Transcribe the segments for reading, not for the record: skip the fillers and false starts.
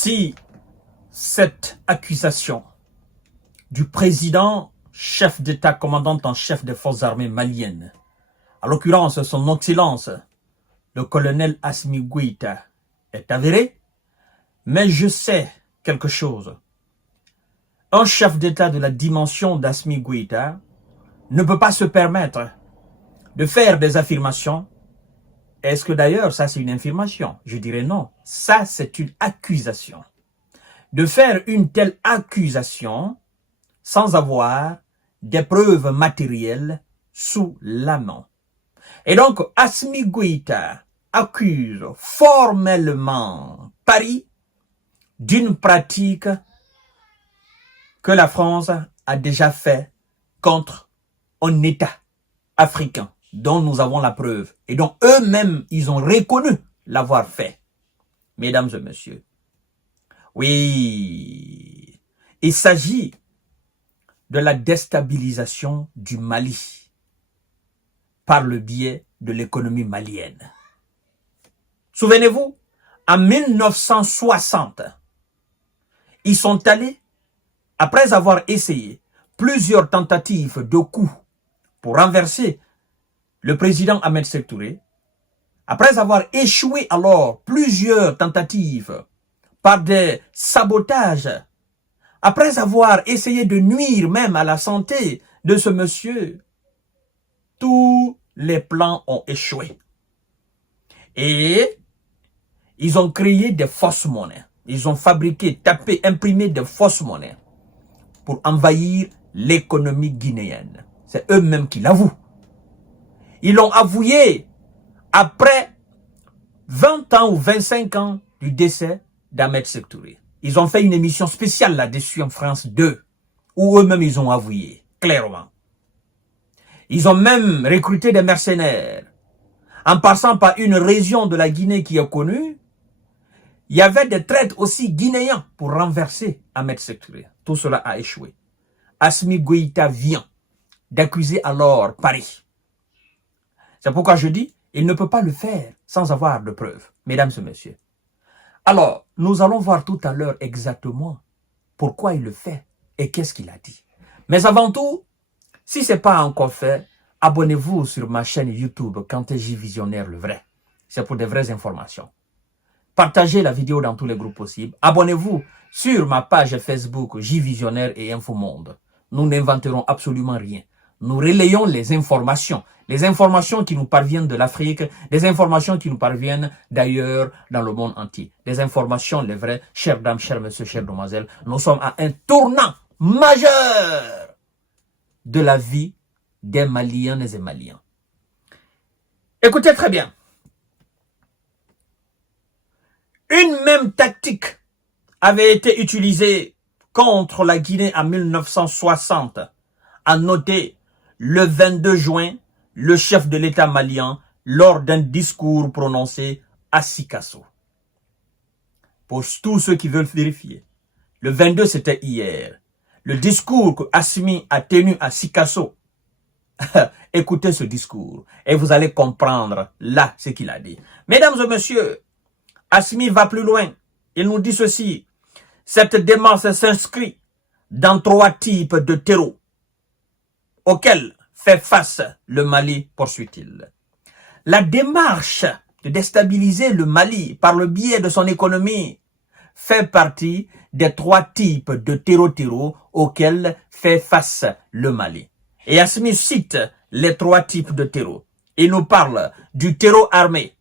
Si cette accusation du président, chef d'État, commandant en chef des forces armées maliennes, à l'occurrence son Excellence, le colonel Assimi Goïta, est avérée, mais je sais quelque chose. Un chef d'État de la dimension d'Assimi Goïta ne peut pas se permettre de faire des affirmations. Est-ce que d'ailleurs ça c'est une affirmation? Je dirais non. Ça c'est une accusation. De faire une telle accusation sans avoir des preuves matérielles sous la main. Et donc Assimi Goïta accuse formellement Paris d'une pratique que la France a déjà fait contre un État africain dont nous avons la preuve et dont eux-mêmes ils ont reconnu l'avoir fait. Mesdames et messieurs, oui, il s'agit de la déstabilisation du Mali par le biais de l'économie malienne. Souvenez-vous, en 1960, ils sont allés, après avoir essayé plusieurs tentatives de coup pour renverser le président Ahmed Sékou Touré, après avoir échoué alors plusieurs tentatives par des sabotages, après avoir essayé de nuire même à la santé de ce monsieur, tous les plans ont échoué. Et ils ont créé des fausses monnaies. Ils ont fabriqué, tapé, imprimé des fausses monnaies pour envahir l'économie guinéenne. C'est eux-mêmes qui l'avouent. Ils l'ont avoué après 20 ans ou 25 ans du décès d'Ahmed Sékou Touré. Ils ont fait une émission spéciale là-dessus en France 2, où eux-mêmes ils ont avoué, clairement. Ils ont même recruté des mercenaires. En passant par une région de la Guinée qui est connue, il y avait des traîtres aussi guinéens pour renverser Ahmed Sékou Touré. Tout cela a échoué. Assimi Goïta vient d'accuser alors Paris. C'est pourquoi je dis, il ne peut pas le faire sans avoir de preuves, mesdames et messieurs. Alors, nous allons voir tout à l'heure exactement pourquoi il le fait et qu'est-ce qu'il a dit. Mais avant tout, si ce n'est pas encore fait, abonnez-vous sur ma chaîne YouTube Kanté J Visionnaire le vrai. C'est pour des vraies informations. Partagez la vidéo dans tous les groupes possibles. Abonnez-vous sur ma page Facebook J Visionnaire et Infomonde. Nous n'inventerons absolument rien. Nous relayons les informations qui nous parviennent de l'Afrique, des informations qui nous parviennent d'ailleurs dans le monde entier. Des informations, les vraies, chères dames, chers messieurs, chères demoiselles, nous sommes à un tournant majeur de la vie des Maliennes et Maliens. Écoutez très bien. Une même tactique avait été utilisée contre la Guinée en 1960, à noter le 22 juin, le chef de l'État malien, lors d'un discours prononcé à Sikasso. Pour tous ceux qui veulent vérifier, le 22 c'était hier. Le discours que Assimi a tenu à Sikasso, écoutez ce discours et vous allez comprendre là ce qu'il a dit. Mesdames et messieurs, Assimi va plus loin. Il nous dit ceci. Cette démarche s'inscrit dans 3 types de terreaux auxquels fait face le Mali, poursuit-il. La démarche de déstabiliser le Mali par le biais de son économie fait partie des 3 types de terreaux auxquels fait face le Mali. Et Assimi cite les 3 types de terreaux. Il nous parle du terreau armé.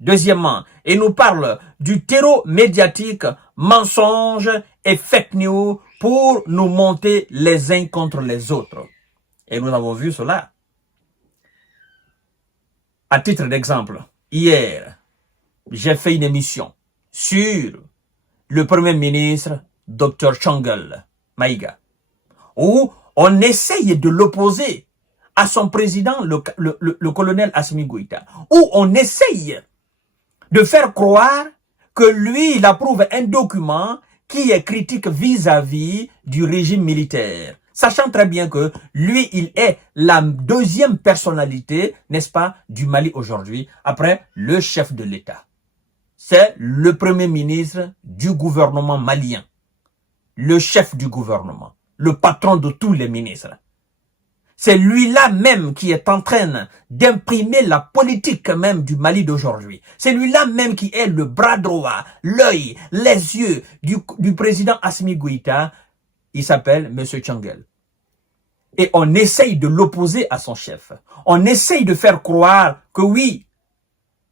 Deuxièmement, il nous parle du terreau médiatique, mensonge et fake news pour nous monter les uns contre les autres. Et nous avons vu cela. À titre d'exemple, hier, j'ai fait une émission sur le Premier ministre, Dr Changel Maïga, où on essaye de l'opposer à son président, le colonel Assimi Goïta, où on essaye de faire croire que lui, il approuve un document qui est critique vis-à-vis du régime militaire. Sachant très bien que lui, il est la deuxième personnalité, n'est-ce pas, du Mali aujourd'hui, après le chef de l'État. c'est le premier ministre du gouvernement malien, le chef du gouvernement, le patron de tous les ministres. C'est lui-là même qui est en train d'imprimer la politique même du Mali d'aujourd'hui. C'est lui-là même qui est le bras droit, l'œil, les yeux du président Assimi Goïta. Il s'appelle M. Tchangel. Et on essaye de l'opposer à son chef. On essaye de faire croire que oui,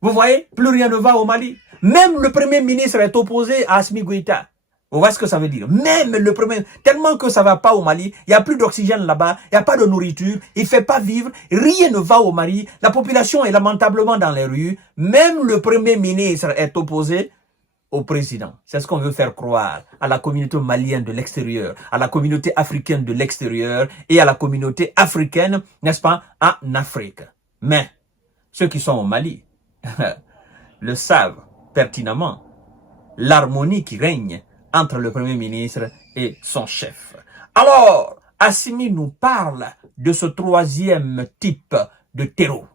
vous voyez, plus rien ne va au Mali. Même le premier ministre est opposé à Assimi Goïta. Vous voyez ce que ça veut dire? Même le premier, tellement que ça va pas au Mali, il n'y a plus d'oxygène là-bas, il n'y a pas de nourriture, il fait pas vivre, rien ne va au Mali, la population est lamentablement dans les rues, même le premier ministre est opposé au président. C'est ce qu'on veut faire croire à la communauté malienne de l'extérieur, à la communauté africaine de l'extérieur et à la communauté africaine, n'est-ce pas, en Afrique. Mais ceux qui sont au Mali le savent pertinemment, l'harmonie qui règne entre le Premier ministre et son chef. Alors, Assimi nous parle de ce troisième type de terreau.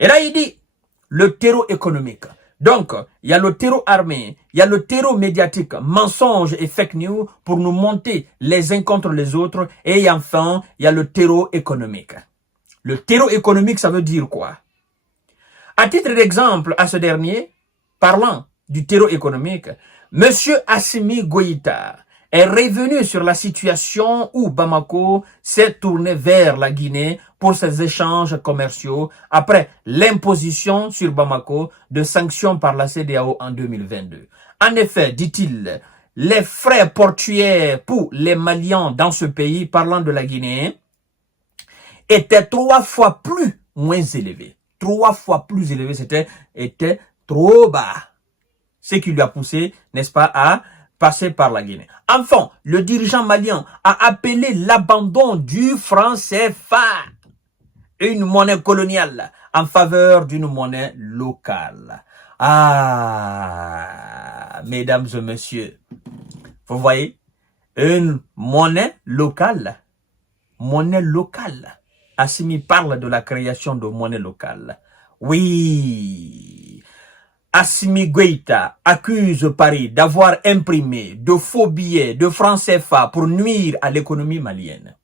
Et là, il dit, le terreau économique. Donc, il y a le terreau armé, il y a le terreau médiatique, mensonges et fake news pour nous monter les uns contre les autres. Et enfin, il y a le terreau économique. Le terreau économique, ça veut dire quoi? À titre d'exemple, à ce dernier, parlant du terreau économique, Monsieur Assimi Goïta est revenu sur la situation où Bamako s'est tourné vers la Guinée pour ses échanges commerciaux après l'imposition sur Bamako de sanctions par la CEDEAO en 2022. En effet, dit-il, les frais portuaires pour les Maliens dans ce pays, parlant de la Guinée, étaient 3 fois moins élevés. 3 fois plus élevés, était trop bas. Ce qui lui a poussé, n'est-ce pas, à passer par la Guinée. Enfin, le dirigeant malien a appelé l'abandon du franc CFA, une monnaie coloniale, en faveur d'une monnaie locale. Ah, mesdames et messieurs, vous voyez, une monnaie locale. Monnaie locale. Assimi parle de la création de monnaie locale. Oui. Assimi Goïta accuse Paris d'avoir imprimé de faux billets de francs CFA pour nuire à l'économie malienne.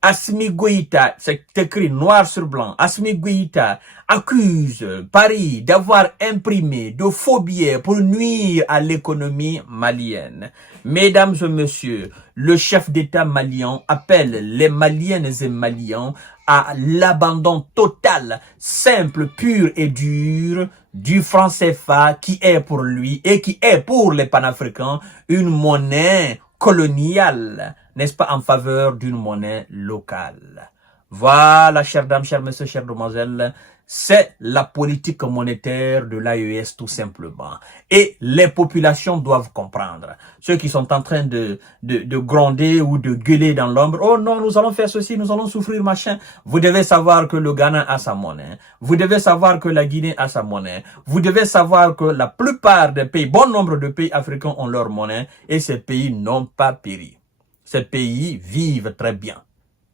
Assimi Goïta, c'est écrit noir sur blanc, Assimi Goïta accuse Paris d'avoir imprimé de faux billets pour nuire à l'économie malienne. Mesdames et messieurs, le chef d'État malien appelle les Maliennes et Maliens à l'abandon total, simple, pur et dur du franc CFA qui est pour lui et qui est pour les panafricains une monnaie coloniale, n'est-ce pas, en faveur d'une monnaie locale. Voilà, chères dames, chers messieurs, chères demoiselles, c'est la politique monétaire de l'AES tout simplement. Et les populations doivent comprendre. Ceux qui sont en train de gronder ou de gueuler dans l'ombre, oh non, nous allons faire ceci, nous allons souffrir, machin. Vous devez savoir que le Ghana a sa monnaie. Vous devez savoir que la Guinée a sa monnaie. Vous devez savoir que la plupart des pays, bon nombre de pays africains ont leur monnaie et ces pays n'ont pas péri. Ces pays vivent très bien.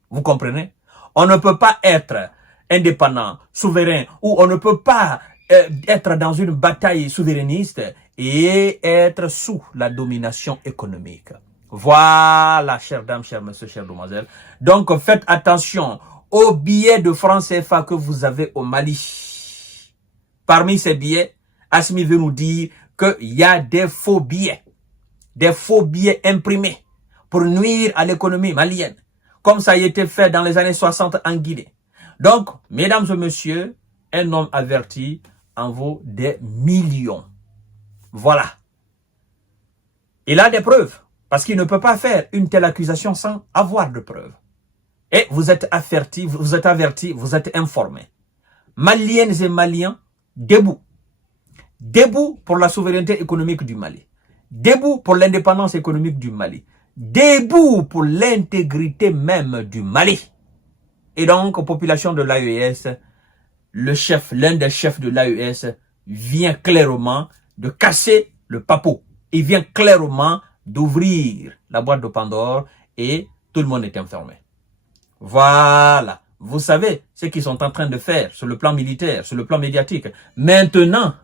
Vous comprenez? On ne peut pas être indépendant, souverain, ou on ne peut pas être dans une bataille souverainiste et être sous la domination économique. Voilà, chères dames, chers messieurs, chères demoiselles. Donc, faites attention aux billets de francs CFA que vous avez au Mali. Parmi ces billets, Assimi veut nous dire qu'il y a des faux billets imprimés pour nuire à l'économie malienne, comme ça a été fait dans les années 60 en Guinée. Donc, mesdames et messieurs, un homme averti en vaut des millions. Voilà. Il a des preuves, parce qu'il ne peut pas faire une telle accusation sans avoir de preuves. Et vous êtes avertis, vous êtes informés. Maliennes et Maliens, debout. Debout pour la souveraineté économique du Mali. Debout pour l'indépendance économique du Mali. Debout pour l'intégrité même du Mali. Et donc, population de l'AES, l'un des chefs de l'AES vient clairement de casser le papeau. Il vient clairement d'ouvrir la boîte de Pandore et tout le monde est informé. Voilà. Vous savez ce qu'ils sont en train de faire sur le plan militaire, sur le plan médiatique. Maintenant,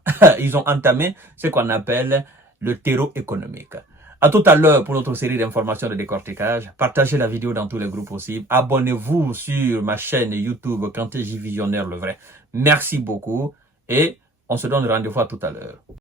ils ont entamé ce qu'on appelle le terreau économique. À tout à l'heure pour notre série d'informations de décortiquage. Partagez la vidéo dans tous les groupes possibles. Abonnez-vous sur ma chaîne YouTube Kanté J Visionnaire le vrai. Merci beaucoup et on se donne rendez-vous à tout à l'heure.